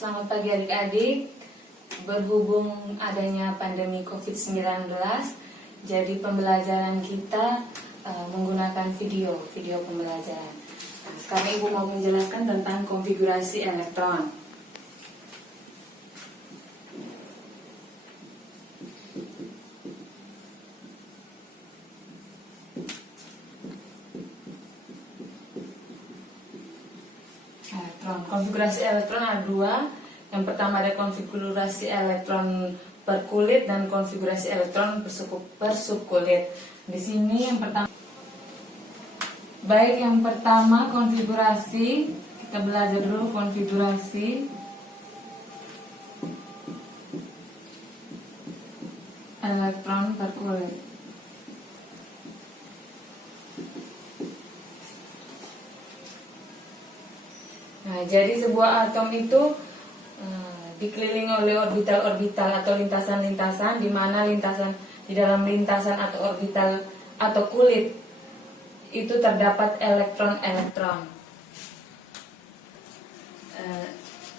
Selamat pagi adik-adik. Berhubung adanya pandemi COVID-19, jadi pembelajaran kita menggunakan video pembelajaran. Nah, sekarang Ibu mau menjelaskan tentang konfigurasi elektron. Konfigurasi elektron ada dua. Yang pertama ada konfigurasi elektron per kulit dan konfigurasi elektron per subkulit. Di sini yang pertama konfigurasi, kita belajar dulu konfigurasi elektron per kulit. Nah, jadi sebuah atom itu dikelilingi oleh orbital-orbital atau lintasan-lintasan, di mana di dalam lintasan atau orbital atau kulit itu terdapat elektron-elektron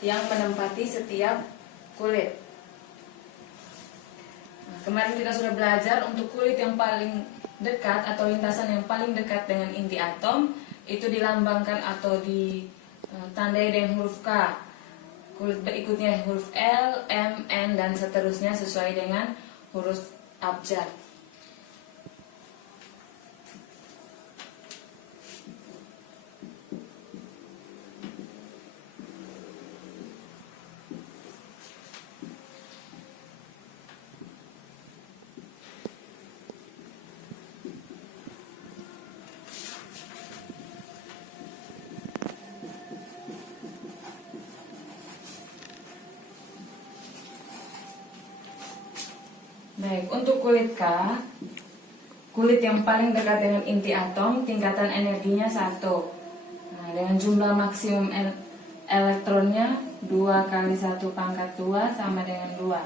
yang menempati setiap kulit. Nah, kemarin kita sudah belajar untuk kulit yang paling dekat atau lintasan yang paling dekat dengan inti atom itu dilambangkan atau ditandai dengan huruf K. Kulit berikutnya huruf L, M, N, dan seterusnya sesuai dengan huruf abjad. Baik, untuk kulit K, kulit yang paling dekat dengan inti atom, tingkatan energinya 1. Nah, dengan jumlah maksimum elektronnya 2 kali 1 pangkat 2 sama dengan 2.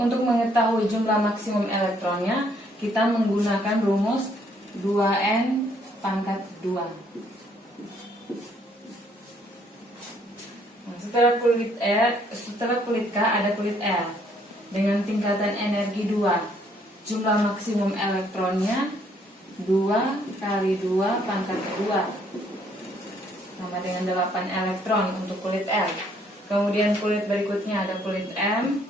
Untuk mengetahui jumlah maksimum elektronnya, kita menggunakan rumus 2N pangkat 2. Nah, setelah kulit K ada kulit L dengan tingkatan energi 2. Jumlah maksimum elektronnya 2 kali 2 pangkat 2 sama dengan 8 elektron untuk kulit L. Kemudian kulit berikutnya ada kulit M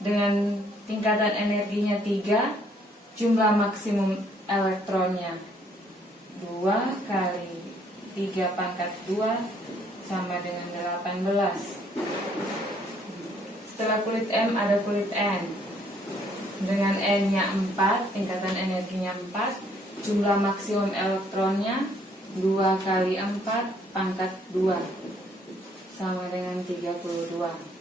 dengan tingkatan energinya 3. Jumlah maksimum elektronnya 2 kali 3 pangkat 2 sama dengan 18. Setelah kulit M ada kulit N dengan N-nya 4, tingkatan energinya 4, jumlah maksimum elektronnya 2 kali 4 pangkat 2 sama dengan 32.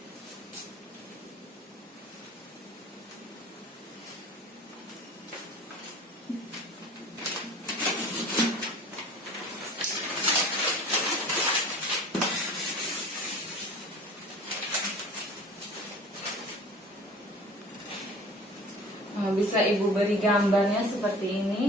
Bisa Ibu beri gambarnya seperti ini.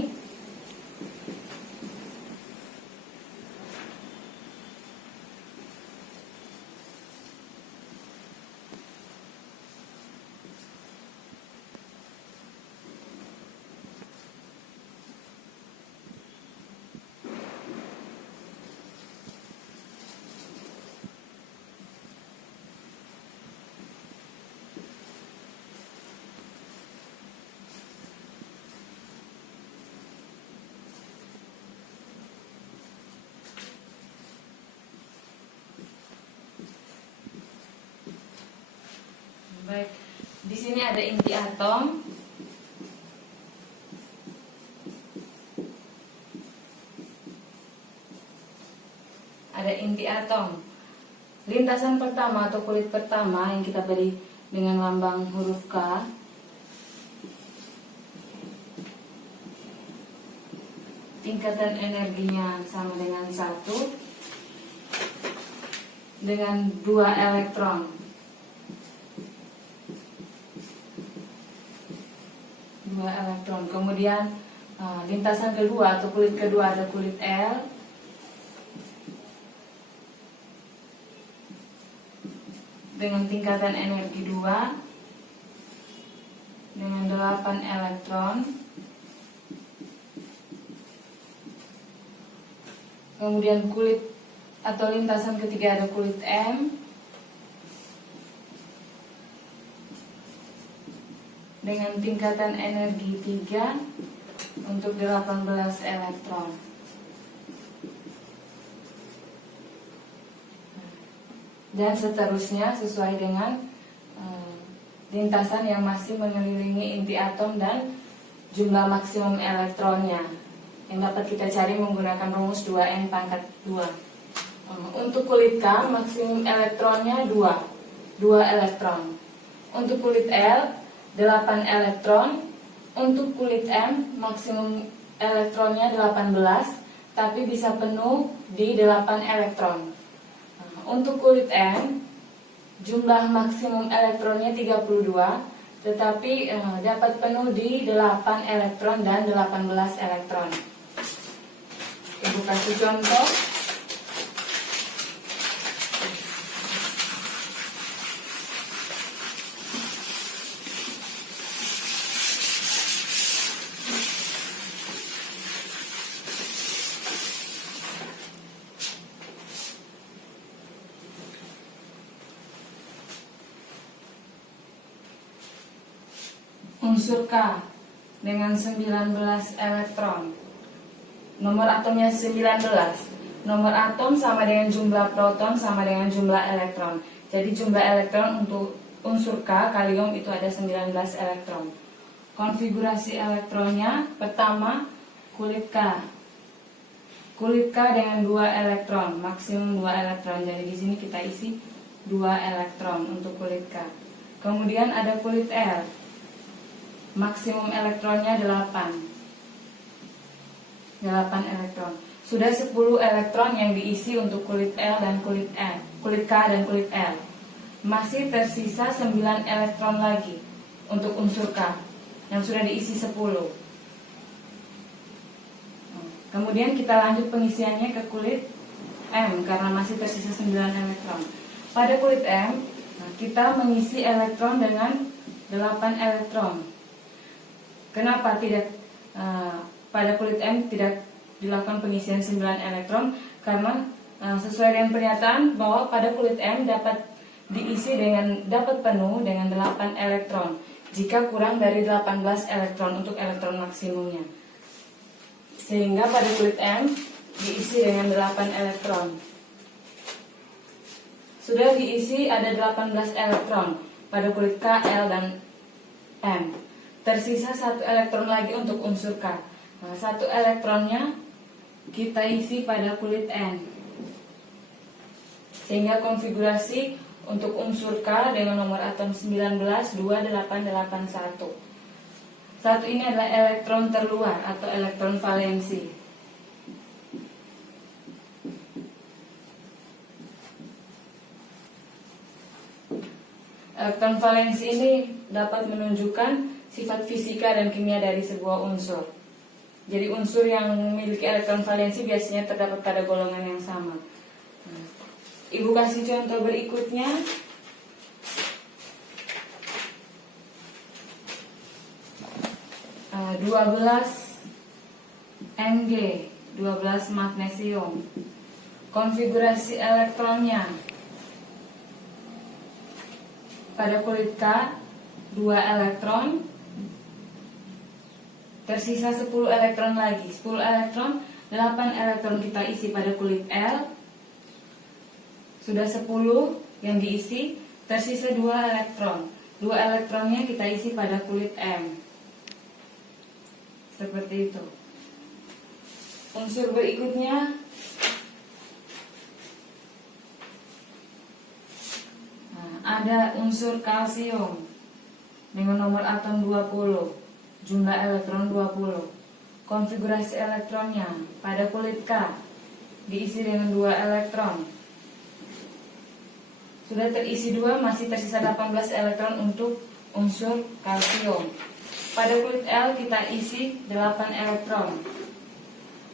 Baik, di sini ada inti atom. Ada inti atom. Lintasan pertama atau kulit pertama yang kita beri dengan lambang huruf K. Tingkatan energinya sama dengan 1 dengan 2 elektron. 2 elektron. Kemudian lintasan kedua atau kulit kedua ada kulit L dengan tingkatan energi 2 dengan 8 elektron. Kemudian kulit atau lintasan ketiga ada kulit M dengan tingkatan energi 3 untuk 18 elektron. Dan seterusnya sesuai dengan lintasan yang masih mengelilingi inti atom dan jumlah maksimum elektronnya yang dapat kita cari menggunakan rumus 2N pangkat 2. Untuk kulit K maksimum elektronnya 2 elektron. Untuk kulit L 8 elektron. Untuk kulit M maksimum elektronnya 18 tapi bisa penuh di 8 elektron. Untuk kulit N jumlah maksimum elektronnya 32 tetapi dapat penuh di 8 elektron dan 18 elektron. Ibu kasih contoh. Unsur K dengan 19 elektron. Nomor atomnya 19. Nomor atom sama dengan jumlah proton sama dengan jumlah elektron. Jadi jumlah elektron untuk unsur K kalium itu ada 19 elektron. Konfigurasi elektronnya pertama kulit K. Kulit K dengan 2 elektron, maksimum 2 elektron. Jadi di sini kita isi 2 elektron untuk kulit K. Kemudian ada kulit L. Maksimum elektronnya 8 elektron. Sudah 10 elektron yang diisi untuk kulit L dan kulit K dan kulit L. Masih tersisa 9 elektron lagi untuk unsur K yang sudah diisi 10. Kemudian kita lanjut pengisiannya ke kulit M karena masih tersisa 9 elektron. Pada kulit M kita mengisi elektron dengan 8 elektron. Kenapa tidak pada kulit M tidak dilakukan pengisian 9 elektron? Karena sesuai dengan pernyataan bahwa pada kulit M dapat diisi dapat penuh dengan 8 elektron jika kurang dari 18 elektron untuk elektron maksimumnya. Sehingga pada kulit M diisi dengan 8 elektron. Sudah diisi ada 18 elektron pada kulit K, L, dan M. Tersisa 1 elektron lagi untuk unsur K. 1 elektronnya kita isi pada kulit N. Sehingga konfigurasi untuk unsur K dengan nomor atom 19 2881. Satu ini adalah elektron terluar atau elektron valensi. Elektron valensi ini dapat menunjukkan sifat fisika dan kimia dari sebuah unsur. Jadi unsur yang memiliki elektron valensi biasanya terdapat pada golongan yang sama. Ibu kasih contoh berikutnya. Uh, 12 Mg, 12 magnesium. Konfigurasi elektronnya pada kulit K 2 elektron. Tersisa 10 elektron lagi. 10 elektron, 8 elektron kita isi pada kulit L. Sudah 10 yang diisi, tersisa 2 elektron. 2 elektronnya kita isi pada kulit M. Seperti itu. Unsur berikutnya ada unsur kalsium dengan nomor atom 20. Jumlah elektron 20. Konfigurasi elektronnya pada kulit K diisi dengan 2 elektron. Sudah terisi 2, masih tersisa 18 elektron untuk unsur kalsium. Pada kulit L kita isi 8 elektron.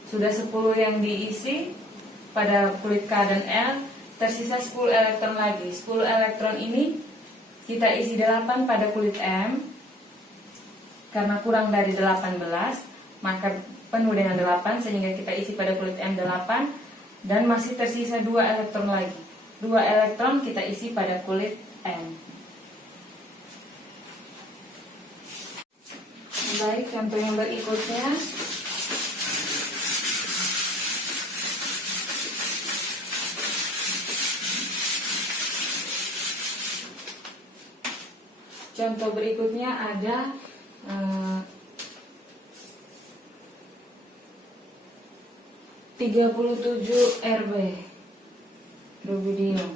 Sudah 10 yang diisi pada kulit K dan L, tersisa 10 elektron lagi. 10 elektron ini kita isi 8 pada kulit M. Karena kurang dari 18, maka penuh dengan 8 sehingga kita isi pada kulit M 8. Dan masih tersisa 2 elektron lagi. 2 elektron kita isi pada kulit M. Baik, contoh yang berikutnya. Contoh berikutnya ada 37 Rb rubidium.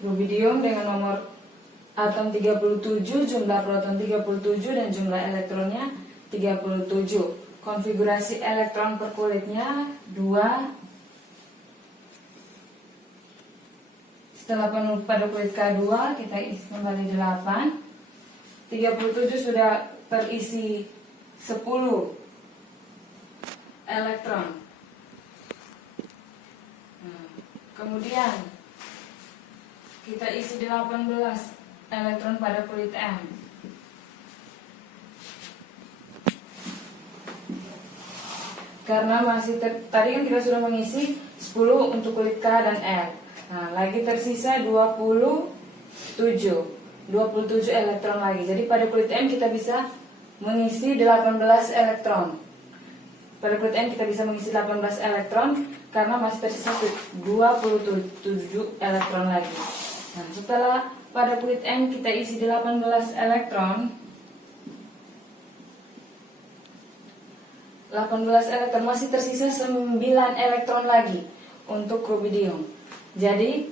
Rubidium dengan nomor atom 37, jumlah proton 37 dan jumlah elektronnya 37. Konfigurasi elektron per kulitnya 2. Setelah penuh pada kulit K2, kita isi kembali 8. 37 sudah terisi 10 elektron. Kemudian kita isi 18 elektron pada kulit M. Karena masih tadi kan kita sudah mengisi 10 untuk kulit K dan L. Nah, lagi tersisa 27 elektron lagi. Jadi pada kulit M kita bisa mengisi 18 elektron. Pada kulit M kita bisa mengisi 18 elektron karena masih tersisa 27 elektron lagi. Nah, setelah pada kulit M kita isi 18 elektron. 18 elektron masih tersisa 9 elektron lagi untuk rubidium. Jadi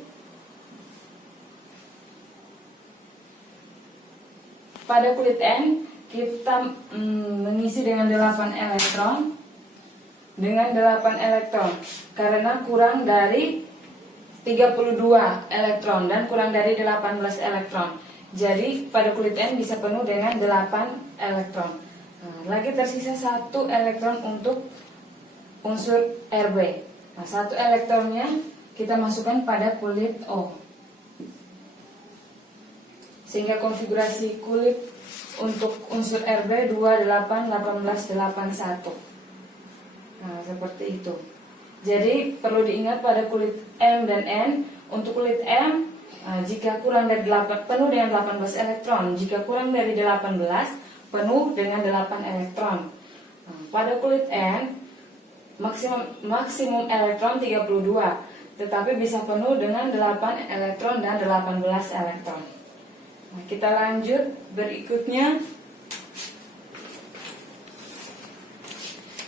pada kulit N kita mengisi dengan 8 elektron karena kurang dari 32 elektron dan kurang dari 18 elektron. Jadi pada kulit N bisa penuh dengan 8 elektron. Nah, lagi tersisa 1 elektron untuk unsur Rb. Nah, 1 elektronnya kita masukkan pada kulit O. Sehingga konfigurasi kulit untuk unsur Rb 28, 18, 81. Nah, seperti itu. Jadi perlu diingat pada kulit M dan N. Untuk kulit M, jika kurang dari 8 penuh dengan 18 elektron. Jika kurang dari 18 penuh dengan 8 elektron. Nah, pada kulit N maksimum elektron 32. Tetapi bisa penuh dengan 8 elektron dan 18 elektron. Nah, kita lanjut berikutnya.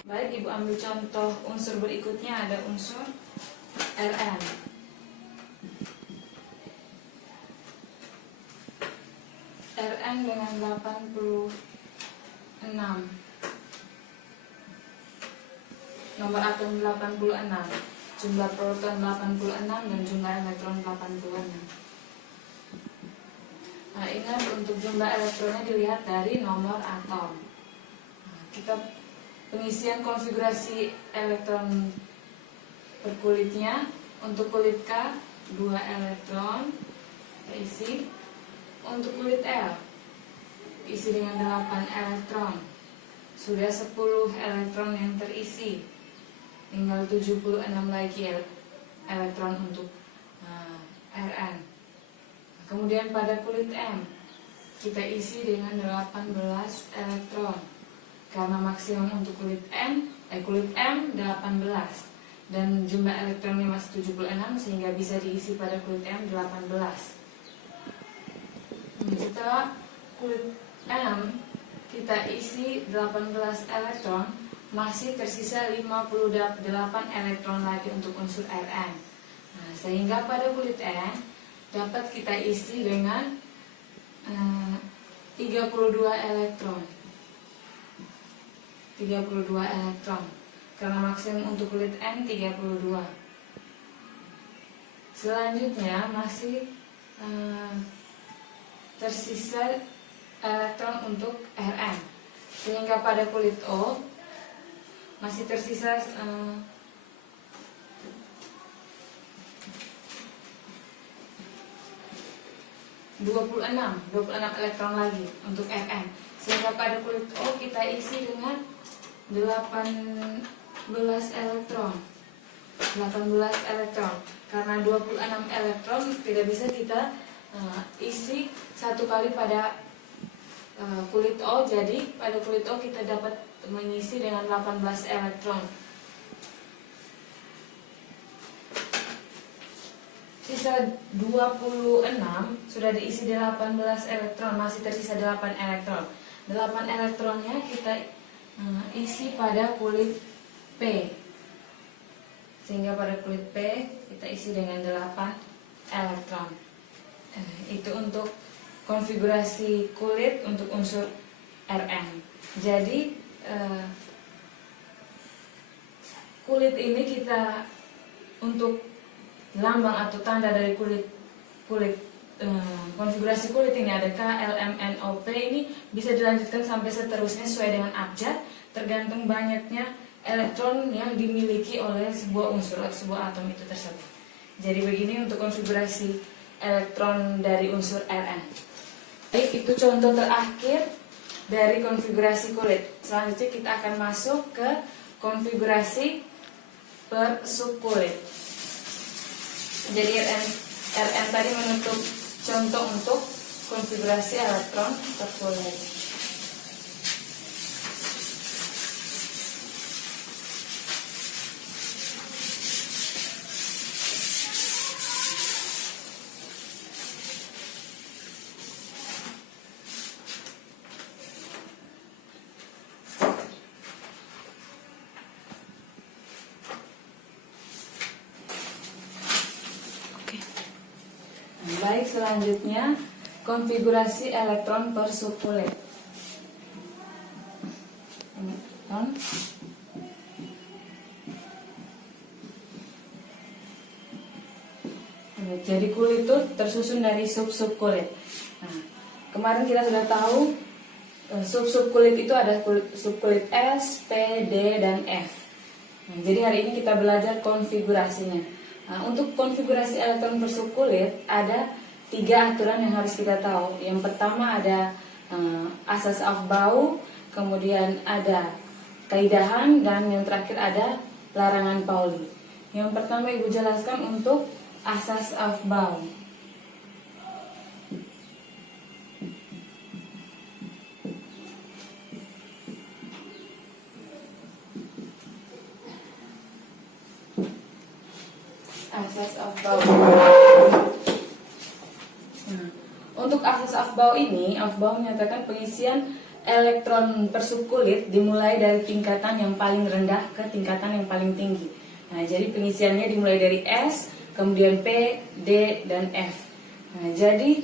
Baik, Ibu ambil contoh unsur berikutnya, ada unsur Rn. Rn dengan 86. Nomor atom 86. Jumlah proton 86 dan jumlah elektron 86. Nah, ingat untuk jumlah elektronnya dilihat dari nomor atom. Nah, kita pengisian konfigurasi elektron per kulitnya. Untuk kulit K 2 elektron kita isi. Untuk kulit L isi dengan 8 elektron. Sudah 10 elektron yang terisi. Tinggal 76 lagi elektron untuk Rn. Kemudian pada kulit M kita isi dengan 18 elektron. Karena maksimum untuk kulit M 18 dan jumlah elektronnya masih 76 sehingga bisa diisi pada kulit M 18. Setelah kulit M kita isi 18 elektron, masih tersisa 58 elektron lagi untuk unsur Rn. Nah, sehingga pada kulit N dapat kita isi dengan 32 elektron. 32 elektron. Karena maksimum untuk kulit N 32. Selanjutnya masih tersisa elektron untuk Rn. Sehingga pada kulit O masih tersisa 26 elektron lagi untuk Rn. Sehingga pada kulit O kita isi dengan 18 elektron. 18 elektron. Karena 26 elektron tidak bisa kita isi satu kali pada kulit O, jadi pada kulit O kita dapat mengisi dengan 18 elektron. Sisa 26 sudah diisi 18 elektron, masih tersisa 8 elektron. 8 elektronnya kita isi pada kulit P. Sehingga pada kulit P kita isi dengan 8 elektron. Itu untuk konfigurasi kulit untuk unsur Rn. Jadi kulit ini kita untuk lambang atau tanda dari kulit konfigurasi kulit ini ada K, L, M, N, O, P. Ini bisa dilanjutkan sampai seterusnya sesuai dengan abjad, tergantung banyaknya elektron yang dimiliki oleh sebuah unsur atau sebuah atom itu tersebut. Jadi begini untuk konfigurasi elektron dari unsur Rn. Baik, itu contoh terakhir dari konfigurasi kulit. Selanjutnya kita akan masuk ke konfigurasi per subkulit. Jadi Rn tadi menutup contoh untuk konfigurasi elektron per kulit. Baik, selanjutnya konfigurasi elektron per subkulit. Jadi kulit itu tersusun dari sub-subkulit. Nah, kemarin kita sudah tahu sub-subkulit itu ada subkulit S, P, D, dan F. Nah, jadi hari ini kita belajar konfigurasinya. Nah, untuk konfigurasi elektron per subkulit ada 3 aturan yang harus kita tahu. Yang pertama ada asas Aufbau, kemudian ada kaidahan, dan yang terakhir ada larangan Pauli. Yang pertama Ibu jelaskan untuk asas Aufbau. Asas Aufbau. Untuk asas Aufbau ini, Aufbau menyatakan pengisian elektron per subkulit dimulai dari tingkatan yang paling rendah ke tingkatan yang paling tinggi. Nah, jadi pengisiannya dimulai dari S, kemudian P, D, dan F. Nah, jadi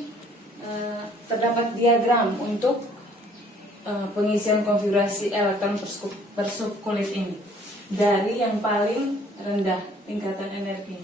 terdapat diagram untuk pengisian konfigurasi elektron per subkulit ini dari yang paling rendah tingkatan energi.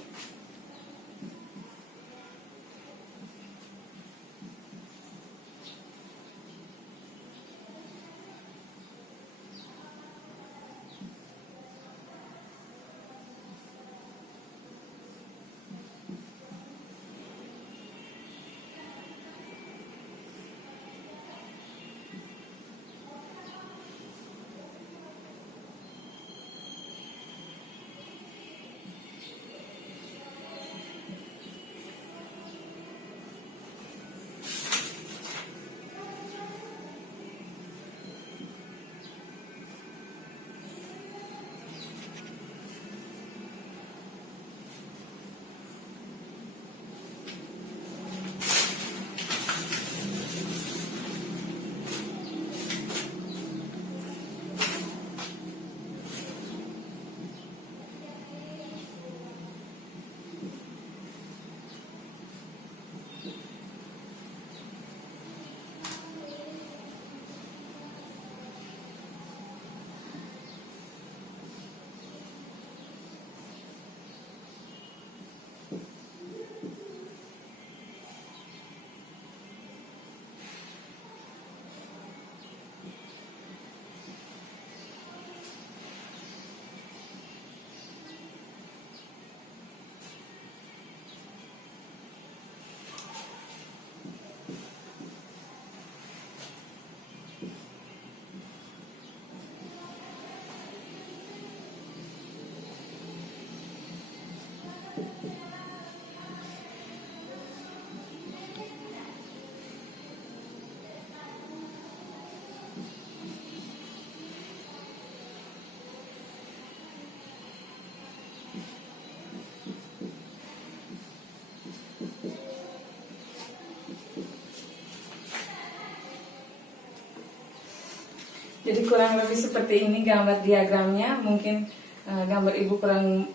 Jadi kurang lebih seperti ini gambar diagramnya. Mungkin gambar ibu kurang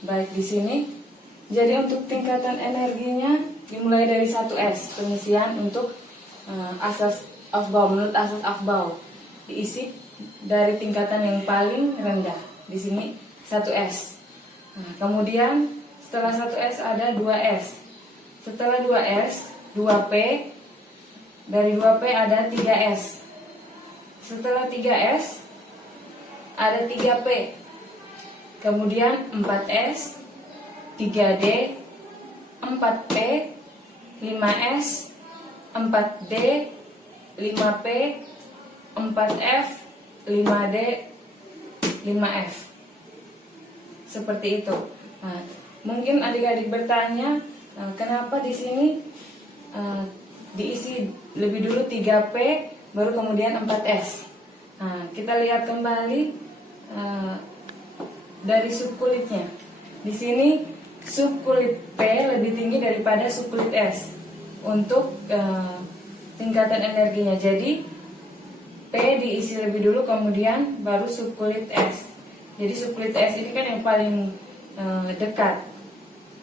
baik di sini. Jadi untuk tingkatan energinya dimulai dari 1S pengisian untuk asas Aufbau. Menurut asas Aufbau diisi dari tingkatan yang paling rendah. Di sini 1S. Nah, kemudian setelah 1S ada 2S. Setelah 2S, 2P. Dari 2P ada 3S. Setelah 3S ada 3P. Kemudian 4S, 3D, 4P, 5S, 4D, 5P, 4F, 5D, 5F. Seperti itu. Nah, mungkin adik-adik bertanya, kenapa di sini diisi lebih dulu 3P baru kemudian 4S. Nah, kita lihat kembali dari subkulitnya. Di sini subkulit P lebih tinggi daripada subkulit S untuk tingkatan energinya. Jadi P diisi lebih dulu kemudian baru subkulit S. Jadi subkulit S ini kan yang paling dekat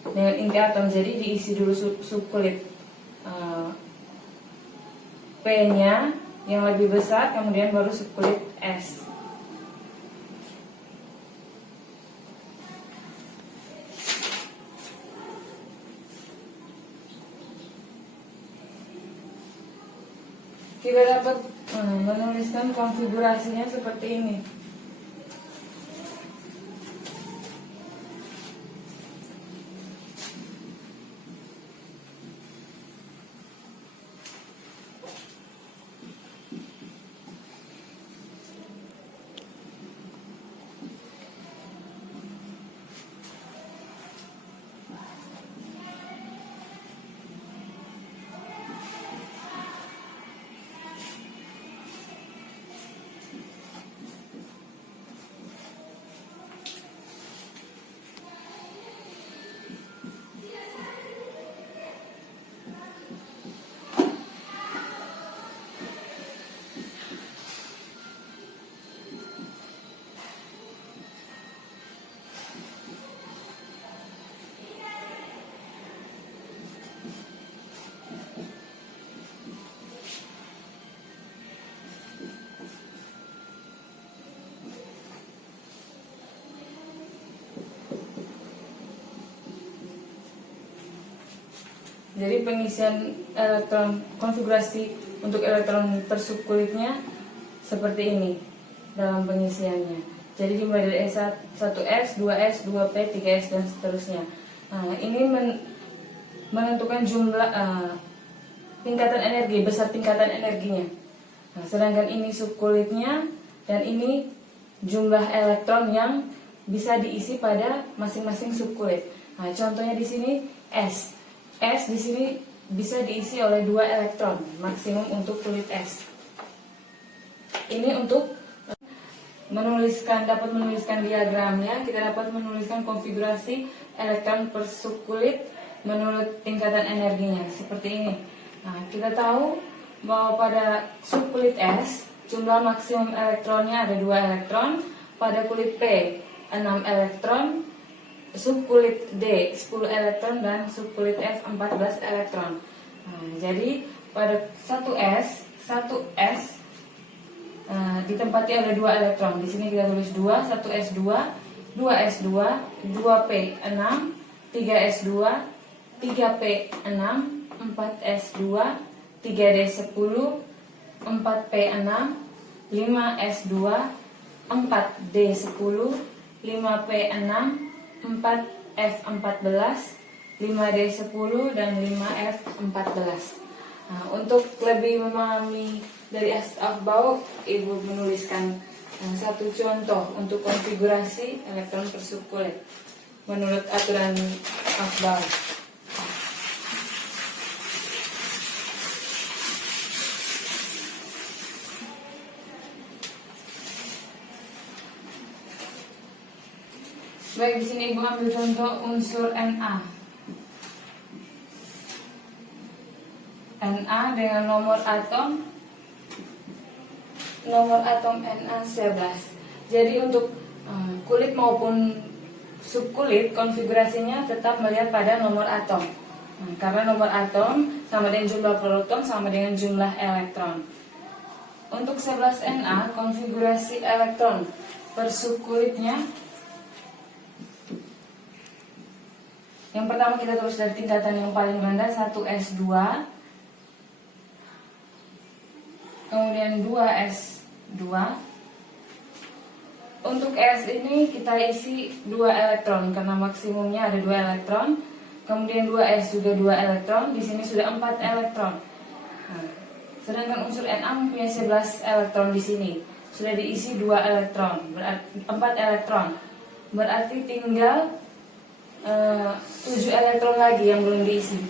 dengan inti atom. Jadi diisi dulu subkulit P-nya yang lebih besar, kemudian baru subkulit S. Kita dapat menuliskan konfigurasinya seperti ini. Jadi pengisian elektron, konfigurasi untuk elektron per subkulitnya seperti ini dalam pengisiannya. Jadi dimulai dari 1S, 2S, 2P, 3S dan seterusnya. Nah, ini menentukan jumlah tingkatan energi, besar tingkatan energinya. Nah, sedangkan ini subkulitnya dan ini jumlah elektron yang bisa diisi pada masing-masing subkulit. Nah, contohnya di sini S. S di sini bisa diisi oleh 2 elektron maksimum untuk kulit S. Ini untuk dapat menuliskan diagramnya, kita dapat menuliskan konfigurasi elektron per subkulit menurut tingkatan energinya seperti ini. Nah, kita tahu bahwa pada subkulit S jumlah maksimum elektronnya ada 2 elektron, pada kulit P 6 elektron, subkulit D 10 elektron dan subkulit F 14 elektron. Nah, jadi pada 1S ditempati oleh 2 elektron. Di sini kita tulis 2, 1S2, 2S2, 2P 6, 3S2, 3P6, 4S2, 3D10, 4P6, 5S2, 4D10, 5P6, 4F14, 5D10 dan 5F14. Nah, untuk lebih memahami dari asas Aufbau, Ibu menuliskan satu contoh untuk konfigurasi elektron per subkulit menurut aturan Aufbau. Baik, di sini Ibu ambil contoh unsur Na. Na dengan nomor atom nomor atom Na11. Jadi untuk kulit maupun subkulit konfigurasinya tetap melihat pada nomor atom. Karena nomor atom sama dengan jumlah proton sama dengan jumlah elektron. Untuk 11Na konfigurasi elektron per subkulitnya, yang pertama kita terus dari tingkatan yang paling rendah 1s2, kemudian 2s2. Untuk S ini kita isi 2 elektron karena maksimumnya ada 2 elektron. Kemudian 2S juga 2 elektron. Di sini sudah 4 elektron. Sedangkan unsur Na mempunyai 11 elektron di sini. Sudah diisi 2 elektron, berarti 4 elektron. Berarti tinggal 7 elektron lagi yang belum diisi.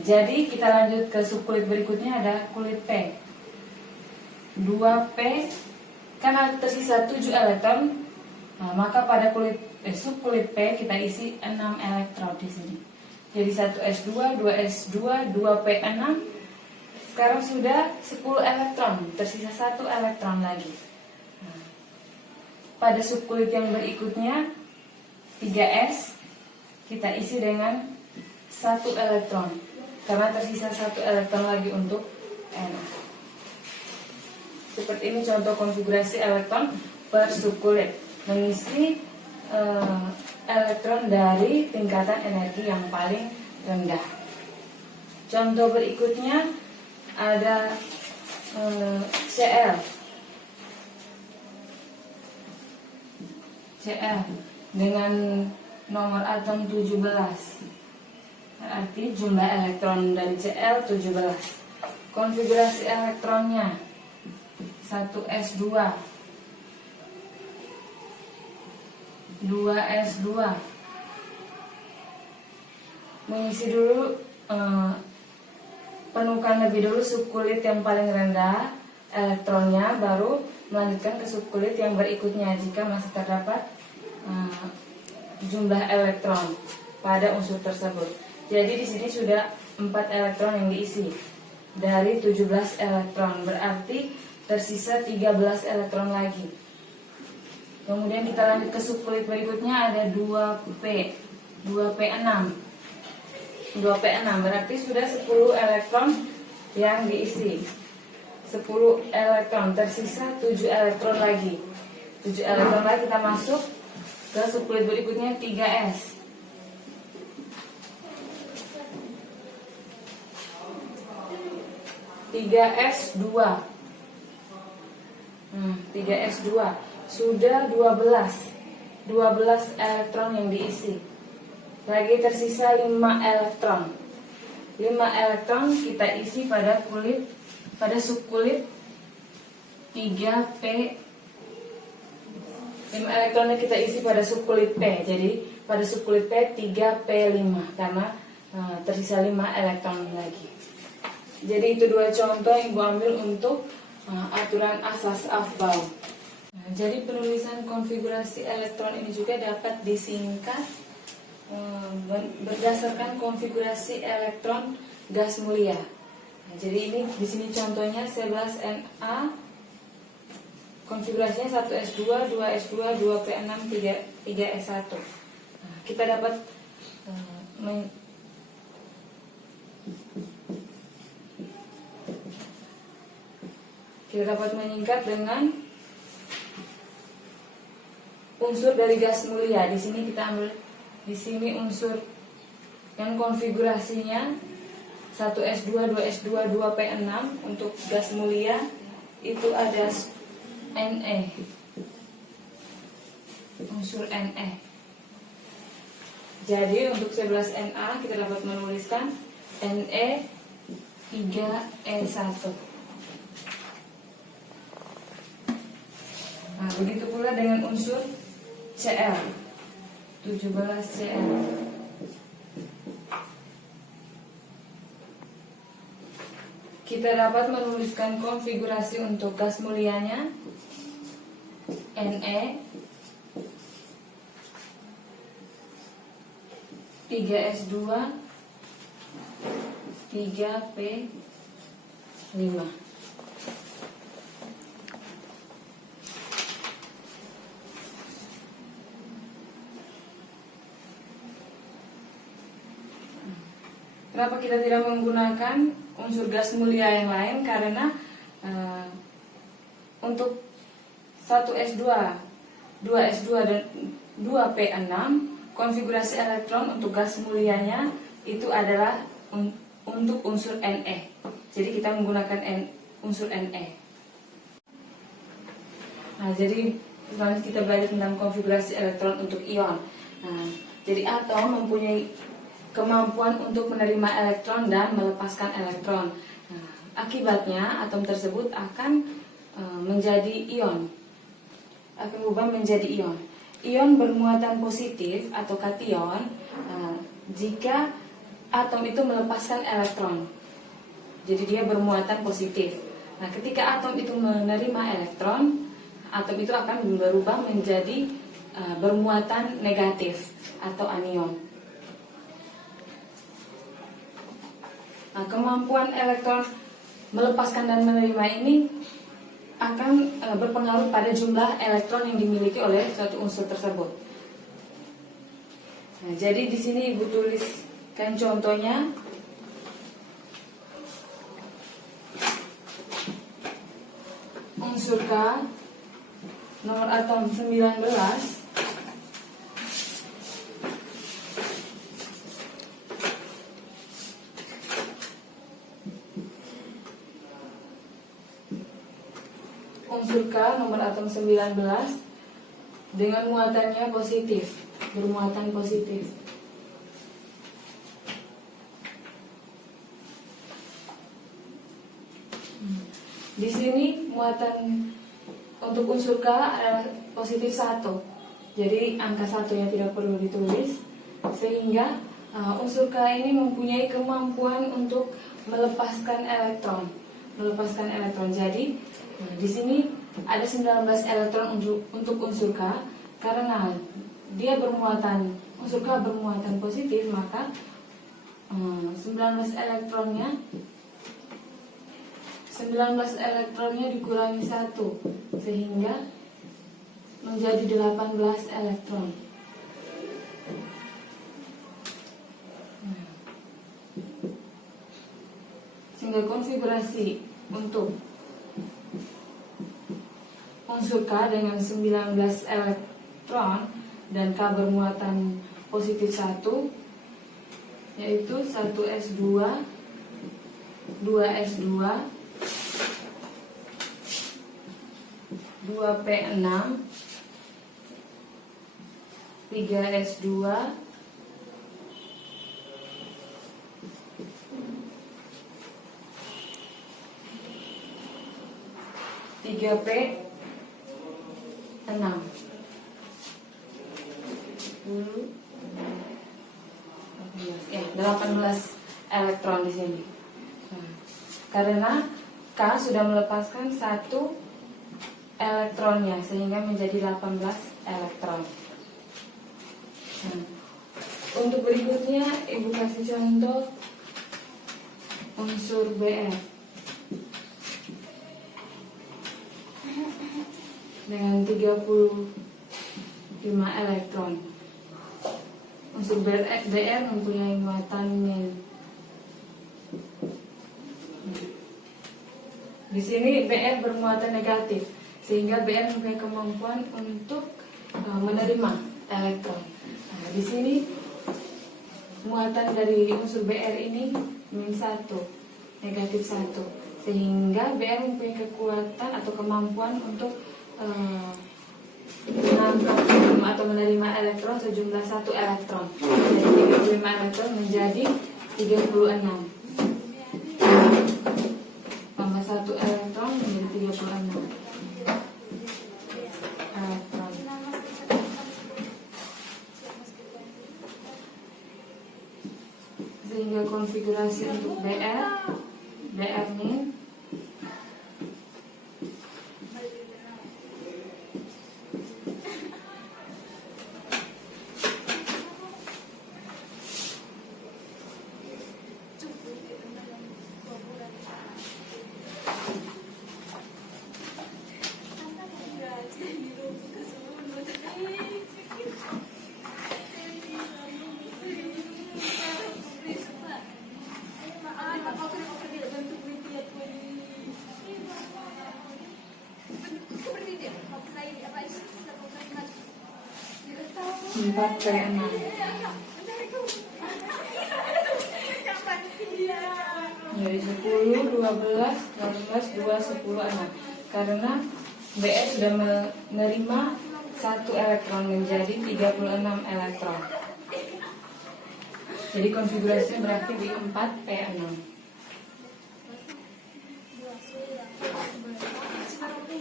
Jadi kita lanjut ke subkulit berikutnya, ada kulit P. 2P, karena tersisa 7 elektron, maka pada subkulit P kita isi 6 elektron di sini. Jadi 1s2, 2s2, 2p6. Sekarang sudah 10 elektron, tersisa 1 elektron lagi. Pada subkulit yang berikutnya 3s, kita isi dengan 1 elektron, karena tersisa 1 elektron lagi untuk Na. Seperti ini contoh konfigurasi elektron per subkulit, mengisi elektron dari tingkatan energi yang paling rendah. Contoh berikutnya ada Cl. Cl dengan nomor atom 17. Berarti jumlah elektron dari Cl 17. Konfigurasi elektronnya 1s2, 2s2. Mengisi dulu, penuhkan lebih dulu subkulit yang paling rendah elektronnya, baru melanjutkan ke subkulit yang berikutnya jika masih terdapat jumlah elektron pada unsur tersebut. Jadi di sini sudah 4 elektron yang diisi dari 17 elektron, berarti tersisa 13 elektron lagi. Kemudian kita lanjut ke subkulit berikutnya, ada 2p, 2p6. 2p6 berarti sudah 10 elektron yang diisi. 10 elektron, tersisa 7 elektron lagi. 7 elektron lagi, kita masuk ke subkulit berikutnya 3s. 3s2. 3s2 sudah 12 elektron yang diisi. Lagi tersisa 5 elektron. 5 elektron kita isi pada subkulit 3p. 5 elektronnya kita isi pada subkulit P. Jadi pada subkulit P 3p5 karena tersisa 5 elektron lagi. Jadi itu 2 contoh yang gue ambil untuk aturan asas Aufbau. Jadi penulisan konfigurasi elektron ini juga dapat disingkat berdasarkan konfigurasi elektron gas mulia. Jadi ini di sini contohnya 11Na, konfigurasinya 1s2, 2s2, 2p6, 3s1. Kita dapat menyingkat dengan unsur dari gas mulia. Di sini kita ambil unsur yang konfigurasinya 1s2, 2s2, 2p6 untuk gas mulia itu ada Na. Unsur Na. Jadi untuk 11Na kita dapat menuliskan Na 3e1. Nah, begitu pula dengan unsur Cl, 17 Cl. Kita dapat menuliskan konfigurasi untuk gas mulianya Na 3s2 3p5. Kenapa kita tidak menggunakan unsur gas mulia yang lain? Karena untuk 1s2, 2s2 dan 2p6 konfigurasi elektron untuk gas mulianya itu adalah untuk unsur Ne. Jadi kita menggunakan unsur Ne. Nah, jadi selanjutnya kita belajar tentang konfigurasi elektron untuk ion. Nah, jadi atom mempunyai kemampuan untuk menerima elektron dan melepaskan elektron. Nah, akibatnya atom tersebut akan menjadi ion, akan berubah menjadi ion. Ion bermuatan positif atau kation jika atom itu melepaskan elektron. Jadi dia bermuatan positif. Nah, ketika atom itu menerima elektron, atom itu akan berubah menjadi bermuatan negatif atau anion. Nah, kemampuan elektron melepaskan dan menerima ini akan berpengaruh pada jumlah elektron yang dimiliki oleh suatu unsur tersebut. Nah, jadi di sini Ibu tuliskan contohnya. Unsur K, nomor atom 19, unsur K nomor atom 19 dengan muatannya positif, bermuatan positif. Di sini muatan untuk unsur K adalah positif 1. Jadi angka 1 yang tidak perlu ditulis, sehingga unsur K ini mempunyai kemampuan untuk melepaskan elektron. Jadi di sini ada 19 elektron untuk unsur K. Karena dia unsur K bermuatan positif, maka 19 elektronnya dikurangi 1 sehingga menjadi 18 elektron. Sehingga konfigurasi untuk unsur K dengan 19 elektron dan K bermuatan positif 1 yaitu 1s2, 2s2, 2p6, 3s2, 3p6. Ya, 18 elektron di sini. Karena K sudah melepaskan 1 elektronnya sehingga menjadi 18 elektron. Untuk berikutnya Ibu kasih contoh unsur Br dengan 35 elektron. Unsur Br mempunyai muatan min. Di sini Br bermuatan negatif, sehingga Br mempunyai kemampuan untuk menerima elektron. Nah, di sini muatan dari unsur Br ini min 1, negatif 1, sehingga Br mempunyai kekuatan atau kemampuan untuk menangkap atau menerima elektron sejumlah 1 elektron. Jadi 35 elektron menjadi 36. Tambah 1 elektron menjadi 36 elektron. Sehingga konfigurasi untuk Br min 4P6. Jadi 10, 12, 16, 2, 10, 6. Karena BF sudah menerima 1 elektron menjadi 36 elektron. Jadi konfigurasinya berarti di 4P6.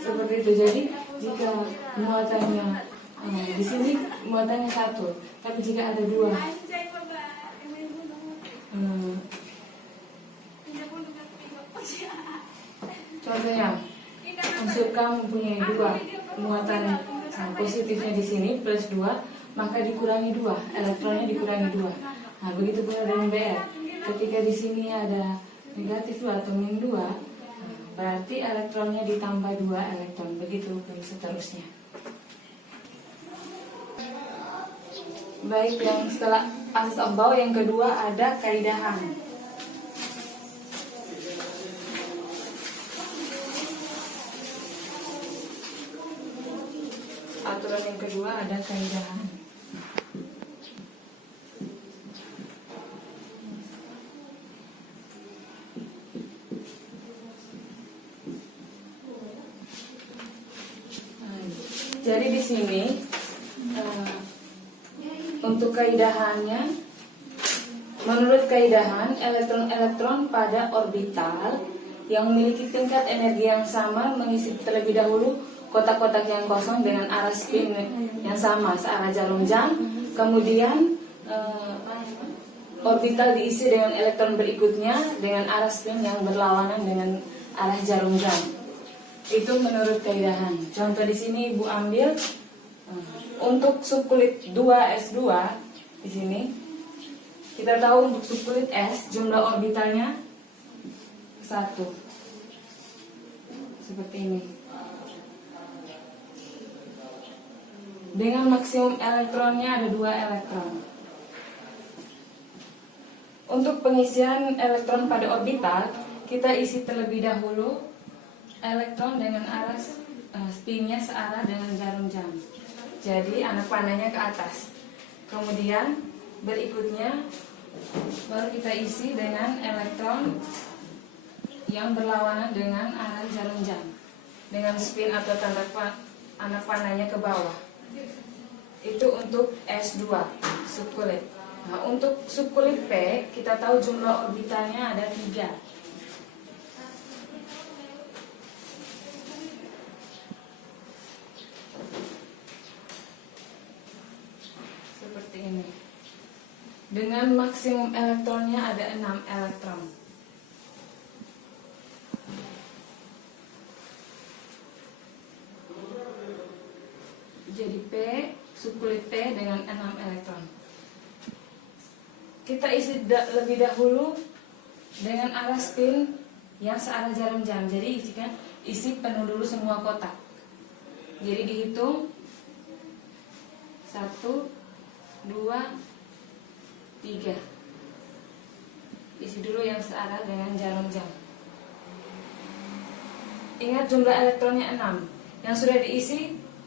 Seperti itu. Jadi jika muatannya di sini muatannya 1, tapi jika ada 2, contohnya unsur K mempunyai 2 muatan positifnya di sini plus 2, maka dikurangi 2, elektronnya dikurangi 2. Nah, begitu pula dengan BR. Ketika di sini ada negatif 2 atau min 2, berarti elektronnya ditambah 2 elektron. Begitu dan seterusnya. Baik, yang setelah asas Abau, yang kedua ada kaidahan. Aturan yang kedua ada kaidahan. Jadi di sini untuk kaidahannya, menurut kaidahan, elektron-elektron pada orbital yang memiliki tingkat energi yang sama mengisi terlebih dahulu kotak-kotak yang kosong dengan arah spin yang sama searah jarum jam. Kemudian orbital diisi dengan elektron berikutnya dengan arah spin yang berlawanan dengan arah jarum jam. Itu menurut kaidahan. Contoh di sini Ibu ambil untuk subkulit 2s2 di sini. Kita tahu untuk subkulit S jumlah orbitalnya 1. Seperti ini. Dengan maksimum elektronnya ada 2 elektron. Untuk pengisian elektron pada orbital, kita isi terlebih dahulu elektron dengan arah spinnya searah dengan jarum jam. Jadi anak panahnya ke atas. Kemudian berikutnya baru kita isi dengan elektron yang berlawanan dengan arah jarum jam dengan spin atau tanda anak panahnya ke bawah. Itu untuk S2 subkulit. Nah, untuk subkulit P kita tahu jumlah orbitalnya ada 3. Seperti ini. Dengan maksimum elektronnya ada 6 elektron. Jadi P, subkulit P dengan 6 elektron. Kita isi lebih dahulu dengan arah spin yang searah jarum jam. Jadi isi penuh dulu semua kotak. Jadi dihitung 1, 2, 3. Isi dulu yang searah dengan jarum jam. Ingat jumlah elektronnya 6. Yang sudah diisi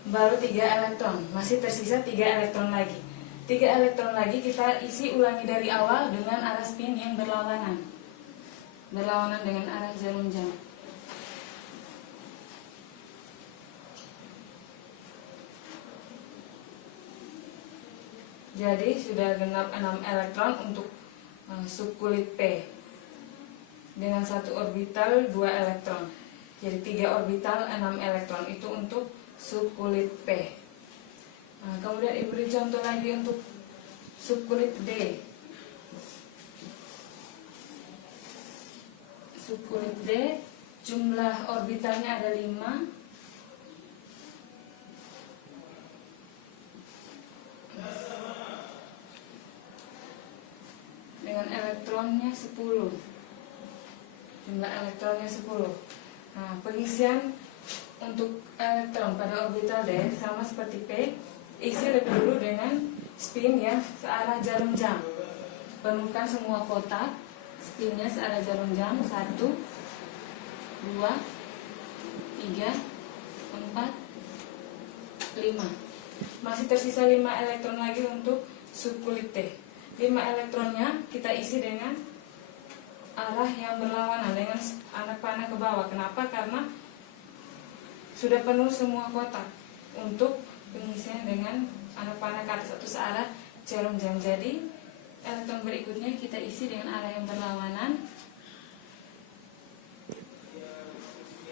baru 3 elektron. Masih tersisa 3 elektron lagi. 3 elektron lagi kita isi ulangi dari awal dengan arah spin yang berlawanan. Berlawanan dengan arah jarum jam. Jadi sudah genap 6 elektron untuk subkulit P. Dengan 1 orbital 2 elektron. Jadi 3 orbital 6 elektron. Itu untuk subkulit P. Nah, kemudian Ibu beri contoh lagi untuk subkulit D. Subkulit D jumlah orbitalnya ada 5. Dengan elektronnya 10. Jumlah elektronnya 10. Nah, pengisian untuk elektron pada orbital D sama seperti P, isi lebih dulu dengan spin yang searah jarum jam. Penuhkan semua kotak, spinnya searah jarum jam. 1, 2, 3, 4, 5. Masih tersisa 5 elektron lagi untuk subkulit T. 5 elektronnya kita isi dengan arah yang berlawanan, dengan anak panah ke bawah. Kenapa? Karena sudah penuh semua kotak untuk pengisian dengan anak panah ke atas atau searah jarum jam. Jadi elektron berikutnya kita isi dengan arah yang berlawanan.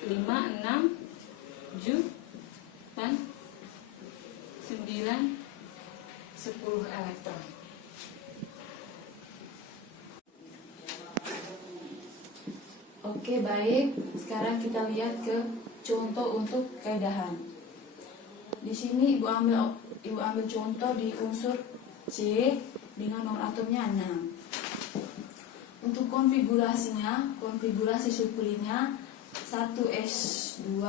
5, 6, 7, 8, 9, 10 elektron. Oke, baik. Sekarang kita lihat ke contoh untuk keedahan. Di sini ibu ambil contoh di unsur C dengan nomor atomnya 6. Untuk konfigurasinya, konfigurasi subkulitnya 1s2,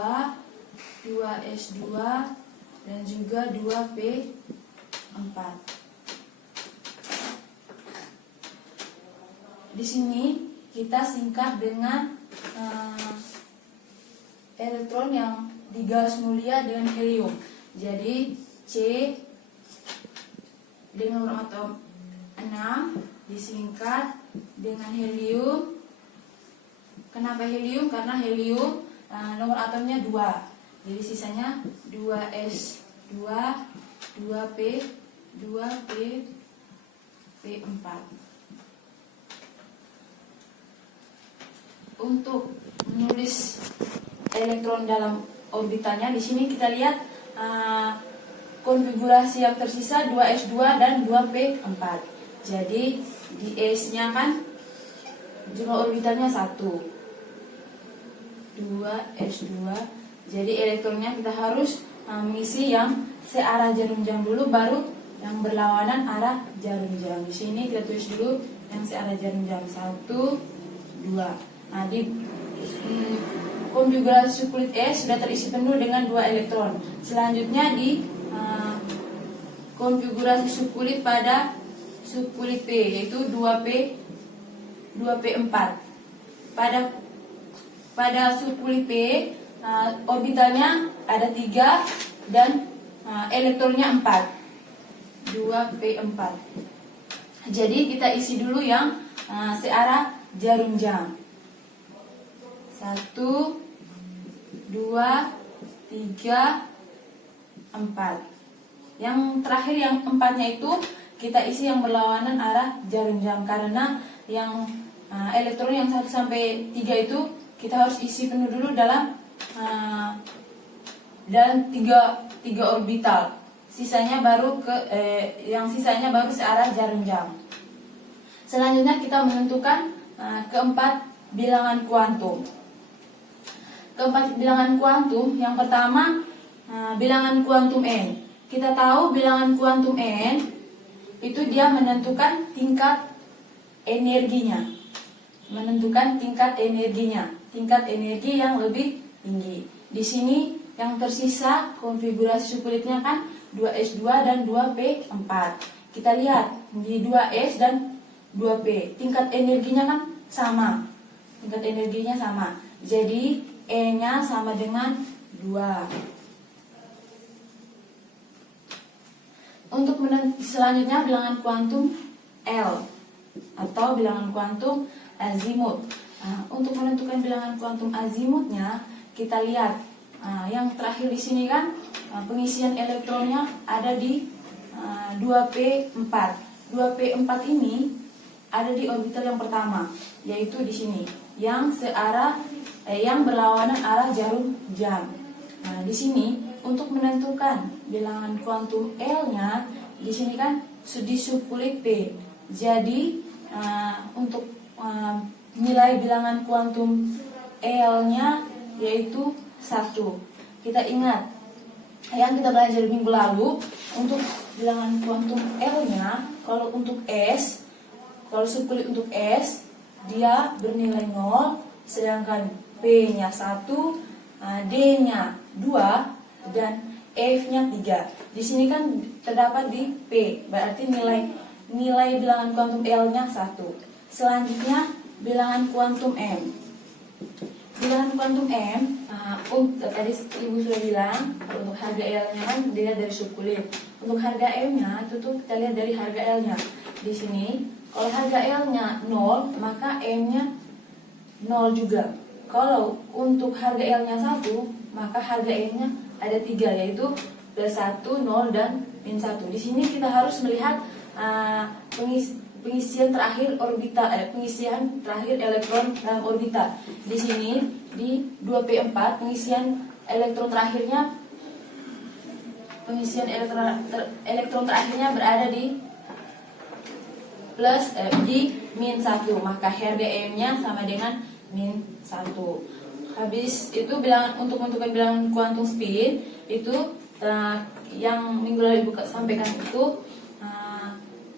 2s2, dan juga 2p4. Di sini kita singkat dengan elektron yang digaris mulia dengan helium. Jadi C dengan nomor atom 6 disingkat dengan helium. Kenapa helium? Karena helium nomor atomnya 2. Jadi sisanya 2s2, 2p, 2p4. Untuk menulis elektron dalam orbitalnya, di sini kita lihat konfigurasi yang tersisa 2s2 dan 2p4. Jadi di s-nya kan jumlah orbitalnya 1, 2s2. Jadi elektronnya kita harus mengisi yang searah jarum jam dulu, baru yang berlawanan arah jarum jam. Di sini kita tulis dulu yang searah jarum jam 1, 2. Nah, di konfigurasi subkulit S sudah terisi penuh dengan 2 elektron. Selanjutnya di konfigurasi subkulit pada subkulit P, yaitu 2p4. Pada subkulit P orbitalnya ada 3 dan elektronnya 4, 2p4. Jadi kita isi dulu yang searah jarum jam. 1, 2, 3, 4. Yang terakhir yang 4-nya itu kita isi yang berlawanan arah jarum jam, karena yang elektron yang 1 sampai 3 itu kita harus isi penuh dulu dalam dan 3 orbital. Sisanya baru yang sisanya baru searah jarum jam. Selanjutnya kita menentukan keempat bilangan kuantum. Keempat bilangan kuantum, yang pertama bilangan kuantum n. Kita tahu bilangan kuantum n itu dia menentukan tingkat energinya. Menentukan tingkat energinya, tingkat energi yang lebih tinggi. Di sini yang tersisa konfigurasi subkulitnya kan 2s2 dan 2p4. Kita lihat di 2s dan 2p, tingkat energinya kan sama. Tingkat energinya sama. Jadi E-nya sama dengan 2. Untuk selanjutnya bilangan kuantum L atau bilangan kuantum azimut. Untuk menentukan bilangan kuantum azimutnya, kita lihat yang terakhir di sini kan pengisian elektronnya ada di 2p4. 2p4 ini ada di orbital yang pertama, yaitu di sini yang yang berlawanan arah jarum jam. Nah, di sini untuk menentukan bilangan kuantum L-nya, di sini kan di subkulit P. Jadi untuk nilai bilangan kuantum L-nya yaitu 1. Kita ingat yang kita belajar minggu lalu, untuk bilangan kuantum L-nya, kalau untuk S, kalau subkulit untuk S, dia bernilai 0, sedangkan P-nya 1, D-nya 2, dan F-nya 3. Di sini kan terdapat di P, berarti nilai bilangan kuantum L-nya 1. Selanjutnya bilangan kuantum M. bilangan kuantum M, tadi Ibu sudah bilang, untuk harga L-nya kan dilihat dari subkulit. Untuk harga M-nya itu tuh kita lihat dari harga L-nya. Di sini, kalau harga L-nya 0, maka M-nya 0 juga. Kalau untuk harga L-nya 1, maka harga M-nya ada 3, yaitu plus 1, 0, dan min 1. Di sini kita harus melihat pengisian terakhir orbital, pengisian terakhir elektron dalam orbital. Di sini di 2p4 pengisian elektron terakhirnya berada di plus di min 1, maka harga M-nya sama dengan min 1. Habis itu untuk menentukan bilangan quantum spin itu yang minggu lalu Ibu sampaikan itu,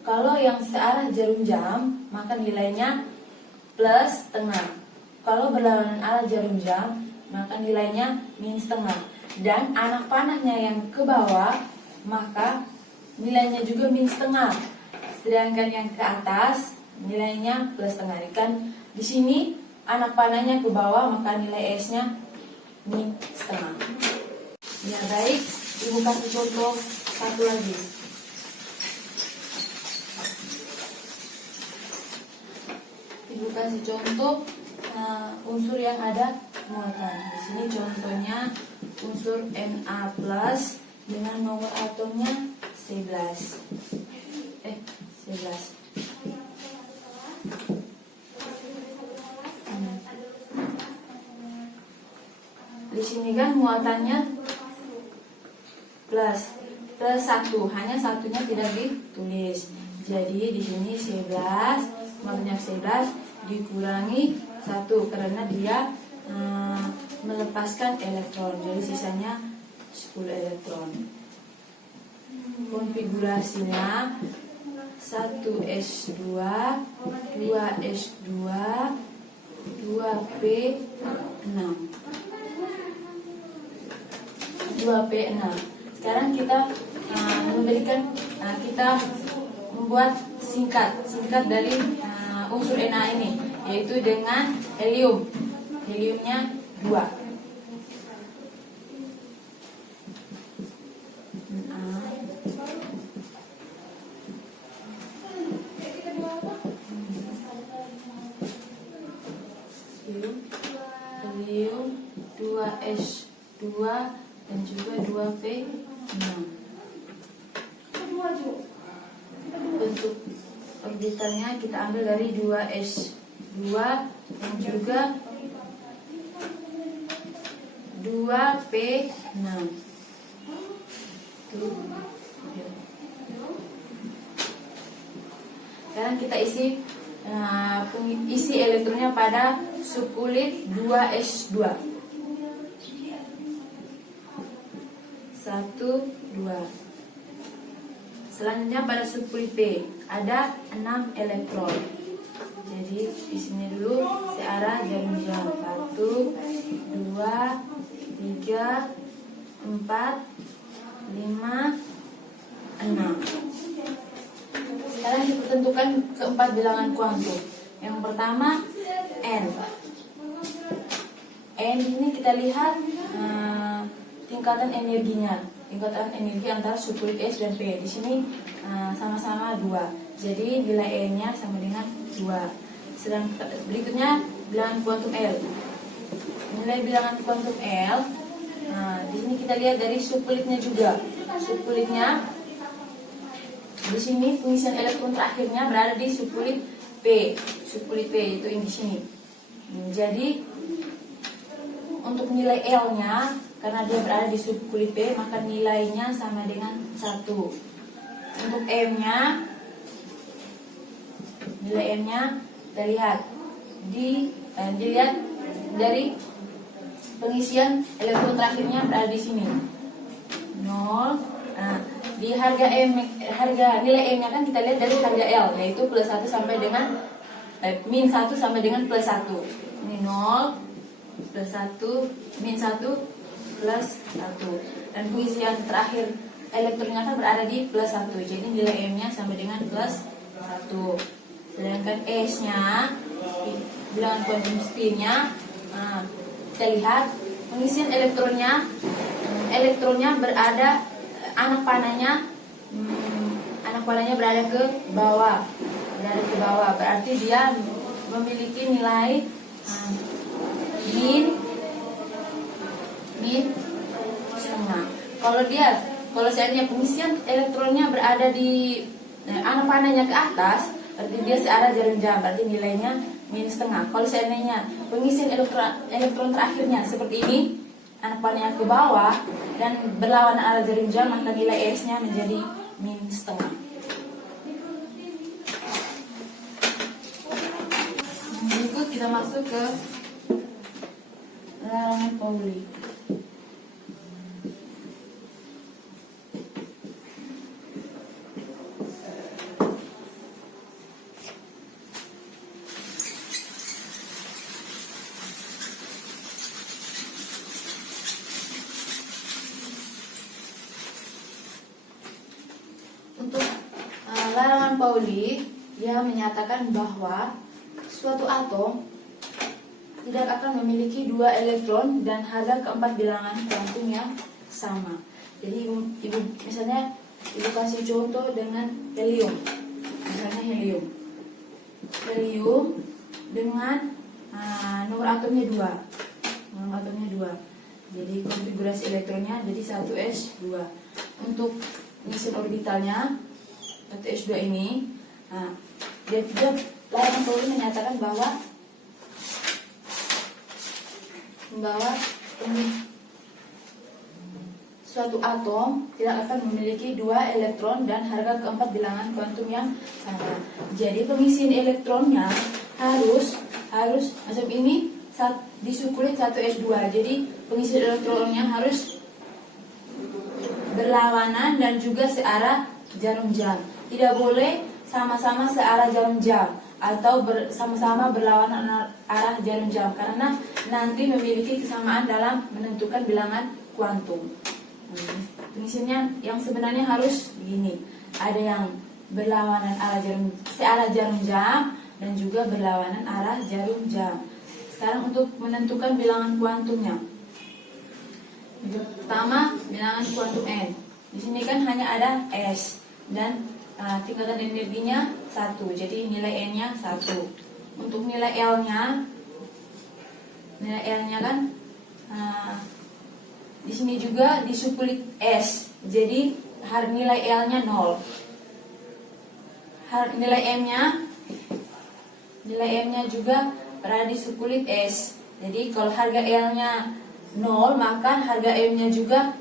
kalau yang searah jarum jam maka nilainya plus setengah. Kalau berlawanan arah jarum jam maka nilainya min setengah. Dan anak panahnya yang ke bawah maka nilainya juga min setengah. Sedangkan yang ke atas nilainya plus setengah. Kan di sini anak panahnya ke bawah maka nilai S-nya min setengah. Ya baik, Ibu kasih contoh satu lagi. Ibu kasih contoh unsur yang ada muatan. Di sini contohnya unsur Na+ dengan nomor atomnya 11. Di sini kan muatannya plus 1, hanya satunya tidak ditulis. Jadi di sini 11, muatannya 11 dikurangi 1 karena dia melepaskan elektron. Jadi sisanya 10 elektron. Konfigurasinya 1s2, 2s2, 2p6. 2p6. Sekarang kita kita membuat singkat dari unsur Na ini, yaitu dengan helium. Heliumnya 2. Helium 2s2 dan juga 2p6. Bentuk orbitalnya kita ambil dari 2s2 dan juga 2p6. Sekarang kita isi elektronnya pada subkulit 2s2. 1, 2. Selanjutnya pada subkulit P ada 6 elektron. Jadi di sini dulu searah jarum jam. 1, 2, 3, 4, 5, 6. Sekarang kita tentukan keempat bilangan kuantum. Yang pertama N. N ini kita lihat tingkatan energinya. Tingkatan energi antara subkulit S dan P. Di sini sama-sama 2. Jadi nilai N-nya sama dengan 2. Sedangkan berikutnya bilangan kuantum L. Nilai bilangan kuantum L, di sini kita lihat dari subkulitnya juga. Subkulitnya di sini pengisian elektron terakhirnya berada di subkulit P. Subkulit P itu di sini. Jadi untuk nilai L-nya, karena dia berada di subkulit P, maka nilainya sama dengan 1. Untuk M-nya, nilai M-nya kita lihat dilihat dari pengisian elektron terakhirnya berada di sini 0. Di harga nilai M-nya kan kita lihat dari harga L, yaitu plus 1 sampai dengan min 1 sampai dengan plus 1. Ini 0, plus 1, min 1, plus 1. Dan pengisian terakhir elektronnya kan berada di plus 1. Jadi nilai M-nya sama dengan plus 1. Sedangkan S-nya, bilangan kuantum spin-nya, kita lihat pengisian elektronnya berada, anak panahnya berada ke bawah, berarti dia memiliki nilai min setengah. Kalau seandainya pengisian elektronnya berada di anak panahnya ke atas, berarti dia searah jarum jam, berarti nilainya min setengah. Kalau seandainya pengisian elektron terakhirnya seperti ini, anak panahnya ke bawah dan berlawanan arah jarum jam, maka nilai S-nya menjadi min setengah. Berikut kita masuk ke larangan Pauli. Untuk larangan Pauli, dia menyatakan bahwa suatu atom tidak akan memiliki 2 elektron dan harga keempat bilangan kuantum yang sama. Jadi misalnya ibu kasih contoh dengan helium. Misalnya helium dengan nomor atomnya 2. Jadi konfigurasi elektronnya jadi 1s2. Untuk pengisian orbitalnya 1s2 ini, dia larangan Pauli menyatakan bahwa suatu atom tidak akan memiliki 2 elektron dan harga keempat bilangan kuantum yang sama. Jadi pengisian elektronnya harus macam ini, disukulit 1s2. Jadi pengisian elektronnya harus berlawanan dan juga searah jarum jam. Tidak boleh sama-sama searah jarum jam atau sama-sama berlawanan arah jarum jam, karena nanti memiliki kesamaan dalam menentukan bilangan kuantum. Pengisiannya yang sebenarnya harus begini, ada yang berlawanan searah jarum jam dan juga berlawanan arah jarum jam. Sekarang untuk menentukan bilangan kuantumnya, pertama bilangan kuantum N. Di sini kan hanya ada S dan tingkatan energinya 1, jadi nilai N-nya 1. Untuk nilai L-nya kan di sini juga disukulit S, jadi nilai L-nya 0. Nilai M-nya juga berada disukulit S. Jadi kalau harga L-nya 0, maka harga M-nya juga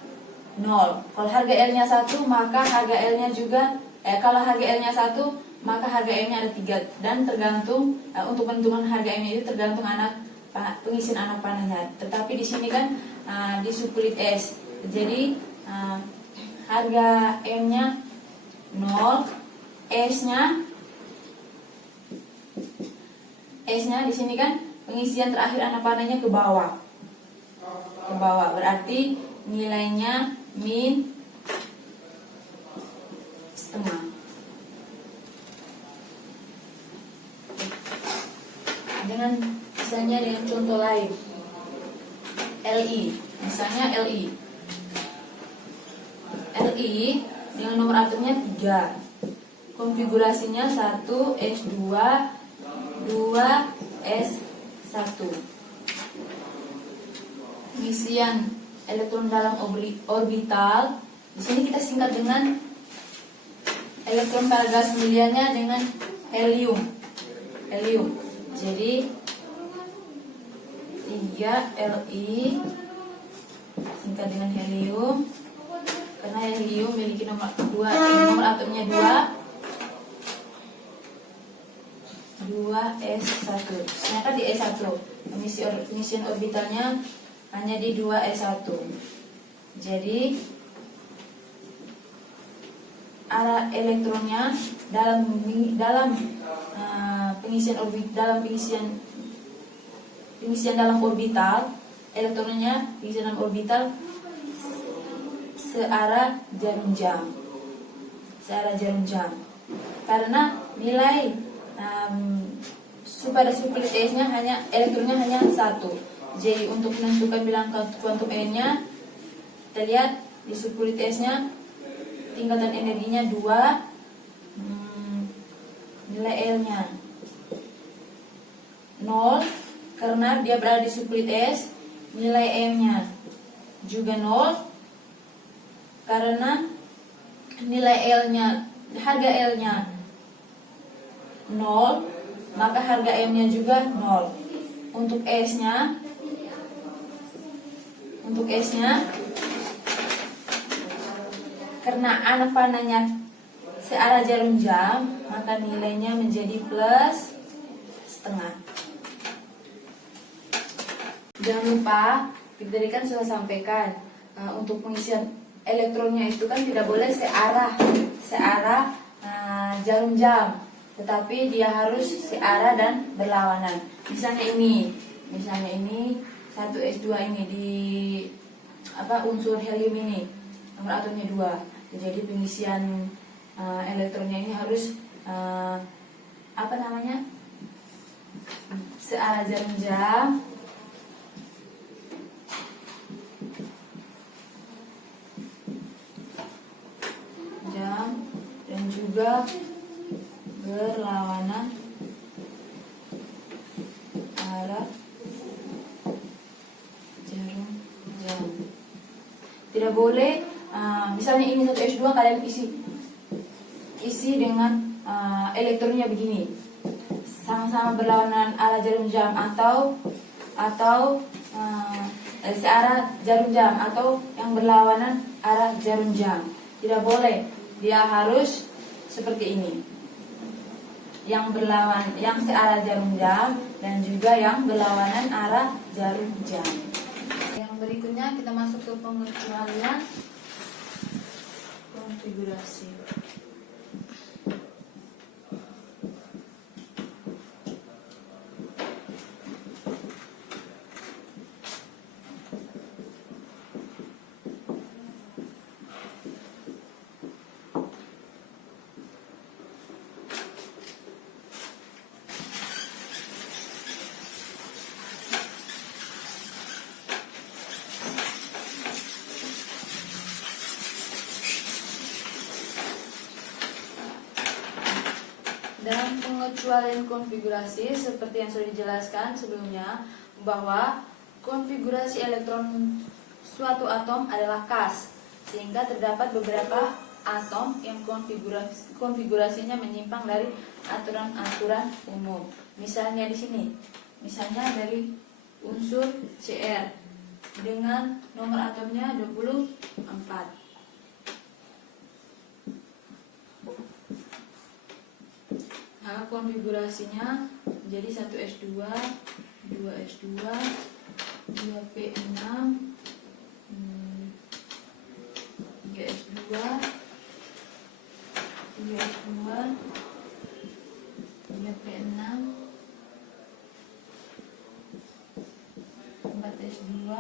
0. Kalau harga L-nya 1, maka harga L-nya juga kalau harga L-nya 1, maka harga M-nya ada 3. Dan tergantung untuk menentukan harga M-nya itu tergantung pengisian anak panahnya. Tetapi di sini kan disukulit S. Jadi harga M-nya 0, S-nya di sini kan pengisian terakhir anak panahnya ke bawah. Berarti nilainya min setengah. Misalnya dengan contoh lain, misalnya Li dengan nomor atomnya 3, konfigurasinya 1s2 2s1. Pengisian elektron dalam orbital, di sini kita singkat dengan elektron pada gas mulianya dengan helium. Jadi 3Li singkat dengan helium, karena helium memiliki nomor atomnya 2s1. Sedangkan di S1 pengisian orbitalnya hanya di 2s1. Jadi arah elektronnya dalam pengisian dalam orbital, elektronnya pengisian dalam orbital searah jarum jam. Karena nilai pada sukulit S-nya elektronnya hanya 1. Jadi untuk menentukan bilangan kuantum N-nya, kita lihat di 10 ITS-nya tingkatan energinya 2, nilai L-nya 0 karena dia berada di 10 ITS. Nilai M-nya juga 0 karena nilai L-nya, harga L-nya 0, maka harga M-nya juga 0. Untuk S-nya, karena anak panahnya searah jarum jam, maka nilainya menjadi plus setengah. Jangan lupa, kita tadi kan sudah sampaikan untuk pengisian elektronnya itu kan tidak boleh searah jarum jam, tetapi dia harus searah dan berlawanan. Misalnya ini 1s2 ini di unsur helium ini nomor atomnya 2. Jadi pengisian elektronnya ini harus searah jarum jam dan juga berlawanan arah jarum jam. Tidak boleh misalnya ini 1s2 kalian isi dengan elektronnya begini, sama-sama berlawanan arah jarum jam atau searah jarum jam atau yang berlawanan arah jarum jam. Tidak boleh, dia harus seperti ini, yang searah jarum jam dan juga yang berlawanan arah jarum jam. Yang berikutnya kita masuk ke pengecualian konfigurasi. Dalam pengecualian konfigurasi seperti yang sudah dijelaskan sebelumnya, bahwa konfigurasi elektron suatu atom adalah khas, sehingga terdapat beberapa atom yang konfigurasinya menyimpang dari aturan-aturan umum. Misalnya di sini, dari unsur Cr dengan nomor atomnya 24. Nah, konfigurasinya jadi 1s2, 2s2, 2p6, 3s2, 3s2, 3p6, 4s2,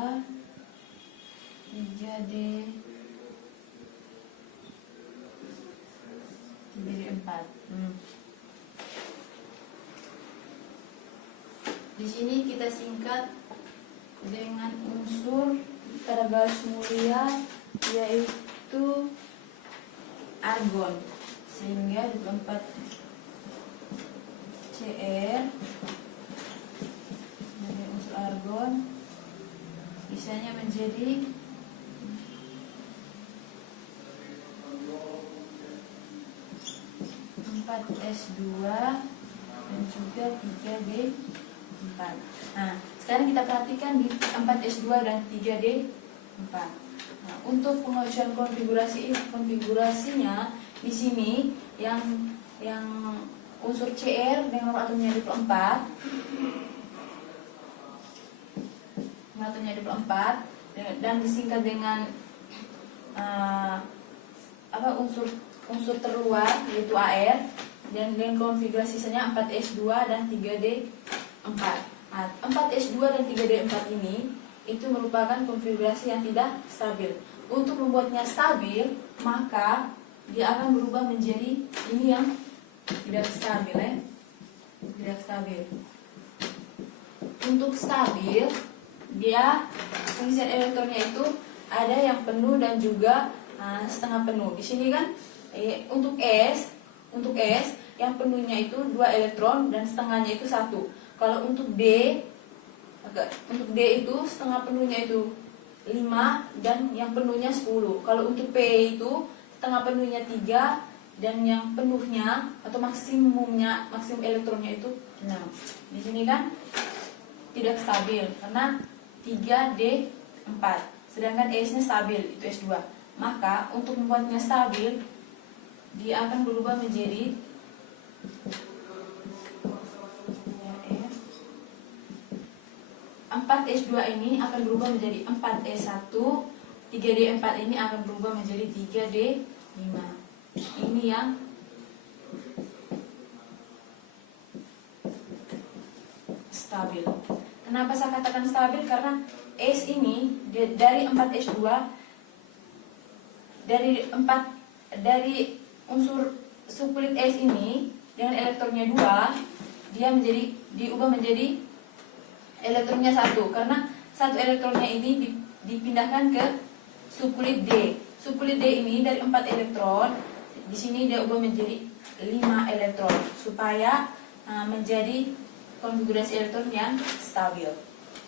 3d4. Di sini kita singkat dengan unsur pada garis mulia yaitu argon, sehingga 24 Cr dari unsur argon bisanya menjadi 4s2 dan juga 3d4. Nah, sekarang kita perhatikan di 4s2 dan 3d4. Nah, untuk pengecualian konfigurasinya di sini yang unsur Cr dengan nomor atomnya 24, dan disingkat dengan unsur terluar yaitu Ar, dan dengan konfigurasi sisanya 4s2 dan 3d4. Nah, 4s2 dan 3d4 ini itu merupakan konfigurasi yang tidak stabil. Untuk membuatnya stabil, maka dia akan berubah menjadi ini yang tidak stabil, Untuk stabil, dia pengisian elektronnya itu ada yang penuh dan juga setengah penuh. Di sini kan untuk S yang penuhnya itu 2 elektron dan setengahnya itu 1. Kalau untuk D itu setengah penuhnya itu 5 dan yang penuhnya 10. Kalau untuk P itu setengah penuhnya 3 dan yang penuhnya atau maksimum elektronnya itu 6. Di sini kan tidak stabil karena 3D4. Sedangkan S-nya stabil, itu S2. Maka untuk membuatnya stabil, dia akan berubah menjadi 4S2 ini akan berubah menjadi 4S1, 3D4 ini akan berubah menjadi 3D5. Ini yang stabil. Kenapa saya katakan stabil? Karena S ini dari 4S2 dari unsur subkulit S ini dengan elektronnya 2, dia diubah menjadi elektronnya 1 karena satu elektronnya ini dipindahkan ke subkulit D. Subkulit D ini dari 4 elektron, di sini dia ubah menjadi 5 elektron supaya menjadi konfigurasi elektron yang stabil.